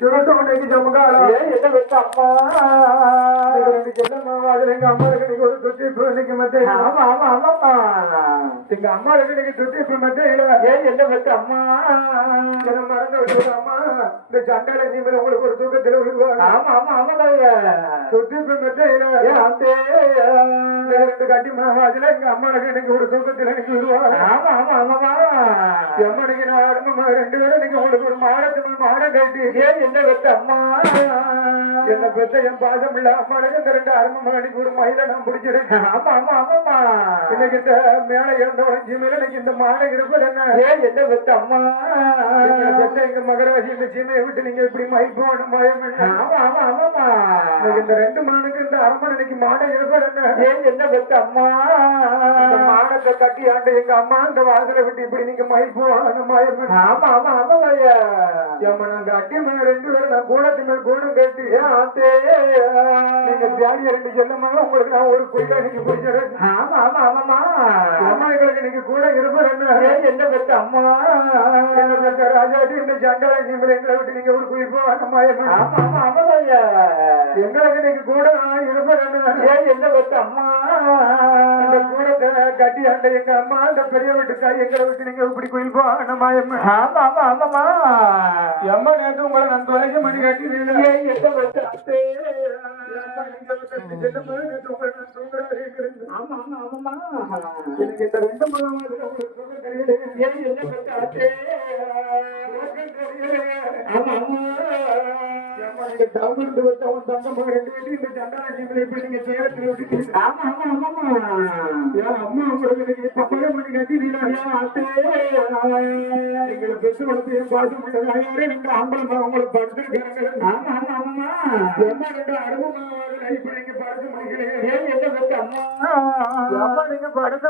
சுரட்டோனைக்கு ஜமகாலா என்ன வச்ச அம்மா செல்லம்மா எங்க அம்மா நீங்க ஒரு தொட்டி இன்னைக்கு மத்திய ஆமா ஆமா ஆமாப்பா எங்க அம்மா இன்னைக்கு தொட்டி மத்தியில என்ன வச்ச அம்மா மறந்து விட்டு அம்மா இந்த சண்டால நீ மேல உங்களுக்கு ஒரு தூக்கத்துல விடுவாங்க ஆமா ஆமா ஆமாடா தொட்டி மத்தியில அந்த ரெண்டு கட்டி மாவாதுல எங்க அம்மா இன்னைக்கு ஒரு தூக்கத்துல எனக்கு விடுவாங்க ஆமா ஆமா ஆமாமா எம்மனுக்கு நான் ஆடுமா ரெண்டு பேரும் நீங்க உங்களுக்கு ஒரு மாடத்து மாடம் கட்டி என்ன வச்ச அம்மா என்ன பெற்ற என் பாசம் இல்ல அம்மானுக்கு இந்த ரெண்டு அருமை மகனுக்கு ஒரு மயில நான் பிடிச்சிருக்கேன் ஆமா ஆமா ஆமாமா இன்னைக்கு இந்த மேல இறந்த உடஞ்சி மேல இன்னைக்கு இந்த மாடம் இருப்பது என்ன பெற்ற அம்மா பெற்ற எங்க மகராசி இந்த சீமையை விட்டு நீங்க இப்படி மயிப்போன மயம் ஆமா ஆமா ஆமாமா இன்னைக்கு இந்த ரெண்டு மானுக்கு இந்த அரமனை இன்னைக்கு மாடம் இருப்பது என்ன பெற்ற அம்மா மாடத்தை கட்டி ஆண்டு எங்க அம்மா இந்த வாசலை விட்டு இப்படி நீங்க மயிப்போன மயம் ஆமா ஆமா ஆமாமா நாங்க அட்டியம்மா ரெண்டு பேரும் நான் கூடத்து மேல் கூடம் கேட்டு நீங்க தியானிய ரெண்டு செல்லம்மா உங்களுக்கு நான் ஒரு குடிக்கா நீங்க குடிச்சிடறேன் ஆமா ஆமா ஆமாமா அம்மா எங்களுக்கு நீங்க கூட இருப்பேன் என்ன பெற்ற அம்மா என்ன பெற்ற ராஜாட்டி இந்த சண்டாள நீங்க எங்களை விட்டு நீங்க ஒரு குடிப்போ அம்மா ஆமா ஆமா ஆமாயா எங்களுக்கு நீங்க கூட இருப்பேன் என்ன பெற்ற அம்மா இந்த கூடத்தை கட்டி ஆண்ட எங்க அம்மா இந்த பெரிய வீட்டுக்கா எங்களை விட்டு நீங்க இப்படி குயிப்போ அம்மா ஆமா ஆமா ஆமாமா எம்மா நேற்று உங்களை நான் தொலைக்க மணி கட்டி எட்ட வச்சு ஆமா ஆமா ஆமாமா எனக்கு இந்த ரெண்டு ஆமா ஆமா தவிர்த்து வச்ச அவன் தங்க ரெண்டு பேரும் இந்த சண்டாளி இப்படி நீங்க சேரத்துல விட்டு ஆமா ஆமா ஆமாமா ஏன் அம்மா உங்களுக்கு பப்பைய மணி கட்டி எங்களை பெற்று வளர்த்து என் பாசம் பண்ணதாயாரே ரெண்டு ஆம்பளை உங்களுக்கு படுத்திருக்காங்க ஆமா ஆமா ஆமாமா அம்மா ரெண்டு அருமை இப்ப நீங்க படுத்து முடிக்கிறீங்க என்ன பெற்ற அம்மா அம்மா நீங்க படுத்த